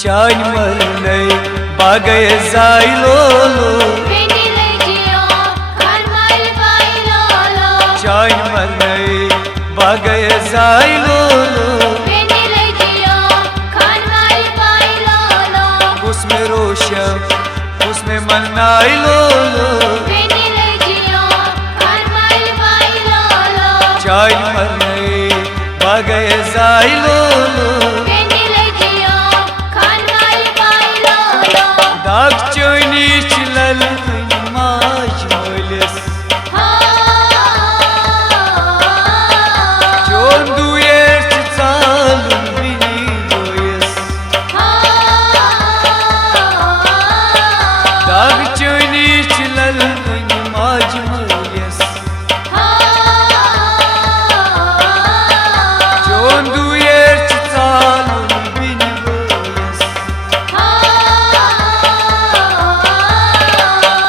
Chani Marnay Bagay Zayih LOLO BENI LEJYO KHANMALI BAYI LOLO Chani Marnay Bagay Zayih LOLO BENI LEJYO KHANMALI BAYI LOLO Usme Roshan Usme Marnay LOLO BENI LEJYO KHANMALI BAYI LOLO Chani Marnay Bagay Zayih LOLO BENI LEJYO KHANMALI BAYI LOLO Dag Chani Chilal Maj Molis Chon Duyer Chitzalun Bini Goyes Dag Chani Chilal Maj Molis Chon Duyer Chitzalun Bini Goyes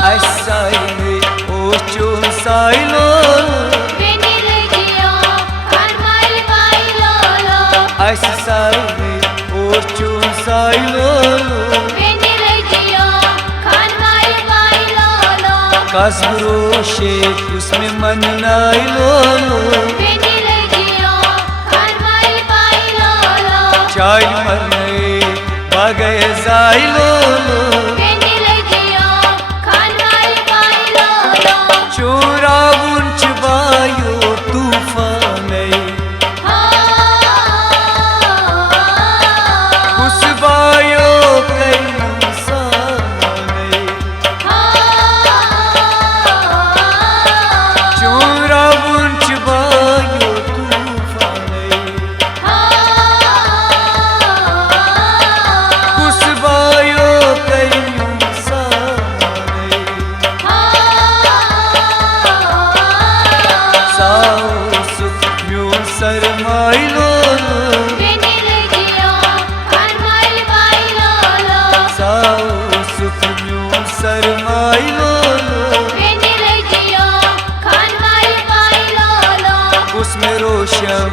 Ay Sayne O Chon Zayih LOLO BENI LEJYO KHANMALI BAYI LOLO Ay Sayne O Chon Zayih LOLO BENI LEJYO KHANMALI BAYI LOLO KASHMIR Sheikh Usme Marnay LOLO BENI LEJYO KHANMALI BAYI LOLO Chani Marnay Bagay Zayih LOLO BENI LEJYO KHANMALI BAYI LOLO Choravun Chbayo Tufanay Usbayo Kainu Sanay Choravun Chbayo Tufanay Usbayo Kainu Sanay Sao Sukh Myon Sarmay LOLO BENI LEJYO KHANMALI BAYI LOLO Sao Sukh Myon Sarmay LOLO BENI LEJYO KHANMALI BAYI LOLO Usme Roshan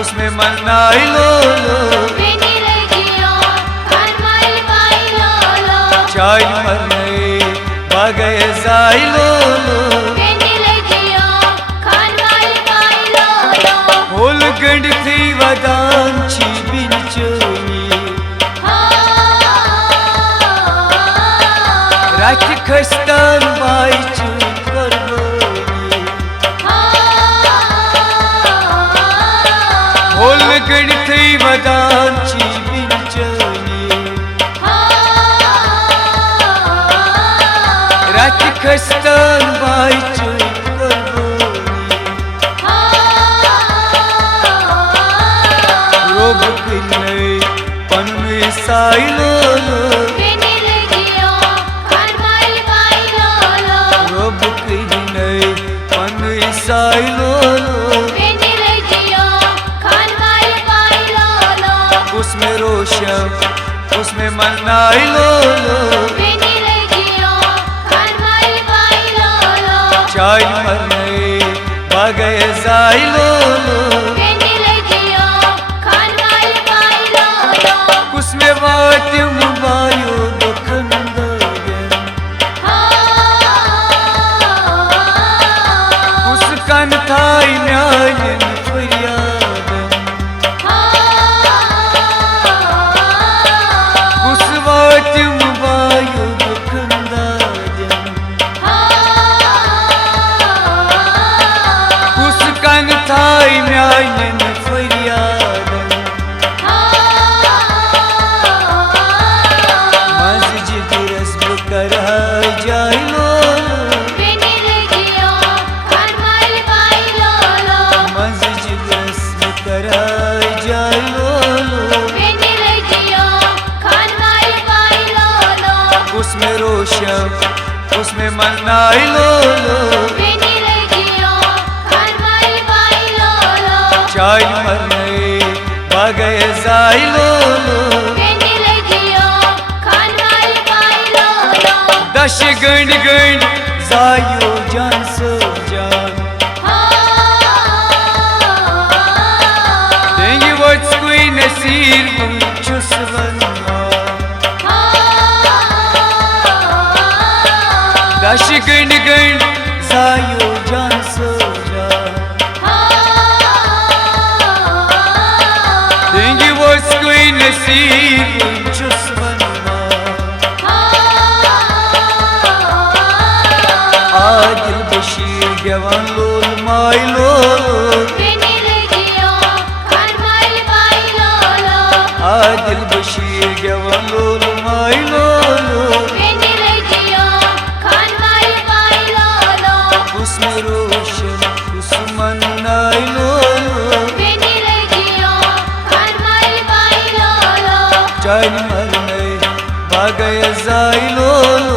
Usme Marnay LOLO BENI LEJYO KHANMALI BAYI LOLO Chani Marnay Bagay Zayih LOLO BENI LEJYO KHANMALI BAYI LOLO Hol Gand Thi Vadan Chi Bin Chani Rak Khastan Bai Chun Karbani Hol Gand Thi Vadan Chi Bin Chani Rak Khastan Bai Chun Karbani Rob Kinay Panme Zayih LOLO BENI LEJYO KHANMALI BAYI LOLO Rob Kinay Panme Zayih LOLO BENI LEJYO KHANMALI BAYI LOLO Usme Roshan Usme Marnay LOLO BENI LEJYO KHANMALI BAYI LOLO Chani Marnay Bagay Zayih LOLO BENI LEJYO KHANMALI BAYI LOLO Usme Vatim Bayo Dokhandagen Uskan Thai Myayin Faryadan Usvatim Bayo Dokhandagen Uskan Thai Myayin Faryadan Masjid Rasb Karay Jai LOLO BENI LEJYO KHANMALI BAYI LOLO Masjid Rasb Karay Jai LOLO BENI LEJYO KHANMALI BAYI LOLO Usme Roshan Usme Marnay LOLO BENI LEJYO KHANMALI BAYI LOLO Chani Marnay Bagay Zayih LOLO BENI LEJYO KHANMALI BAYI LOLO Dash Gand Gand Zayo Jan Sab Jan Dengi Vats Koi Naseer Chusvan गंड गंड जायो जान सोजा देंगे वो कोई नसीब चुस्मना आदिल बशीर गवान लोल माई लोलो Beni Lazio खानमाली by लोलो आदिल बशीर गवान लोल माई लोलो Beni Lazio खानमाली by लोलो उसमें रोशन उस्मान नाई लोलो बेनी लेजियो खानमाली बाई लोलो चानी मरने बागया जाई लोलो